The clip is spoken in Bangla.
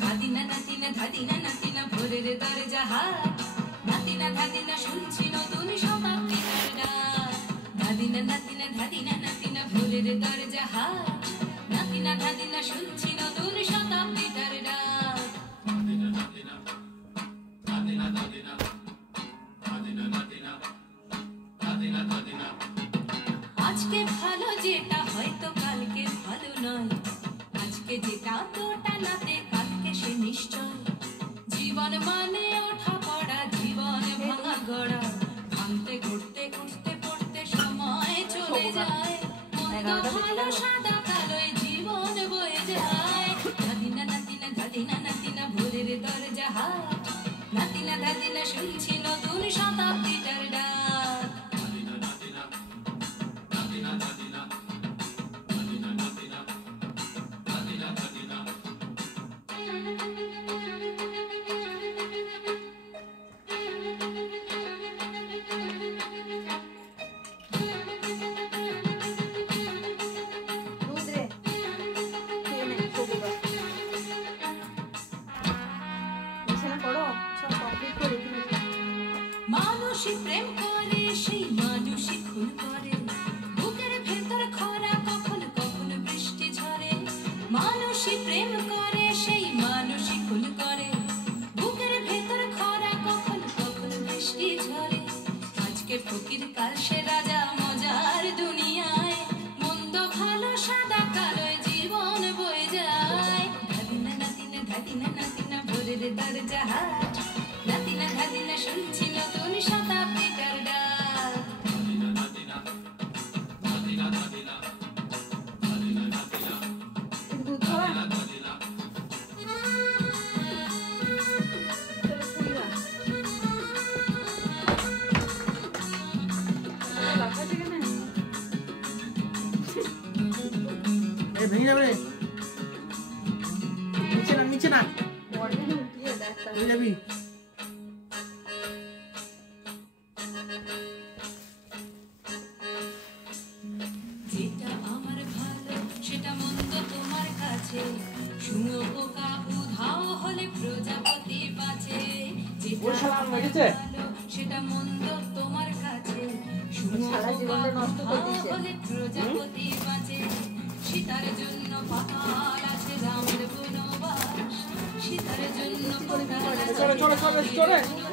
ধাদিনা নাতিনা ধাদিনা নাতিনা ভোরের দরজা হাট নাতিনা ধাদিনা শুনছি নতুন শতাব্দীর ডাক ধাদিনা নাতিনা ধাদিনা নাতিনা ভোরের দরজা হাট নাতিনা ধাদিনা শুনছি নতুন শতাব্দীর ডাক ধাদিনা নাতিনা ধাদিনা ধাদিনা ধাদিনা নাতিনা ধাদিনা ধাদিনা আজকে ভালো যেটা হয়তো কালকে ভালো নয় আজকে যেটা তোটা নাতে কালকে সে নিশ্চয় জীবন মানে ওঠা পড়া জীবন ভাঙা গড়া ভাঙতে ঘুরতে উঠতে পড়তে সময় চলে যায় মন্দ ভালো সাদা কালোয় জীবন বয়ে যায় ধাদিনা নাতিনা ধাদিনা নাতিনা ভোরের দরজা হাট নাতিনা ধাদিনা শুনছি নতুন শতাব্দীটার ডাক ধাদিনা নাতিনা ধাদিনা ধাদিনা ধাদিনা নাতিনা ধাদিনা ধাদিনা মানুষই প্রেম করে সেই মানুষই খুন করে বুকের ভেতর খরা কখনো কখনো বৃষ্টি ঝরে মানুষই প্রেম করে সেই মানুষই খুন করে বুকের ভেতর খরা কখনো কখনো বৃষ্টি ঝরে আজকে ফকির কাল সে রাজা মজার দুনিয়ায় মন্দ ভালো সাদা কালোয় জীবন বয়ে যায় ধাদিনা নাতিনা ধাদিনা নাতিনা ভোরের দরজা হাট নাতিনা ধাদিনা শুনছি নতুন শতাব্দীটার ডাক ধাদিনা নাতিনা ধাদিনা ধাদিনা ধাদিনা নাতিনা ধাদিনা ধাদিনা এ ভেঙে যাবে নিচে না ভেঙে যাবি যেটা আমার ভালো সেটা মন্দ তোমার কাছে শুনো পোকা উধাও হলে প্রজাপতি বাঁচে যেটা আমার ভালো সেটা মন্দ তোমার কাছে শুনো পোকা উধাও হলে প্রজাপতি বাঁচে সীতার জন্য পাতাল আছে রামের বনবাস সীতার জন্য পাতাল আছে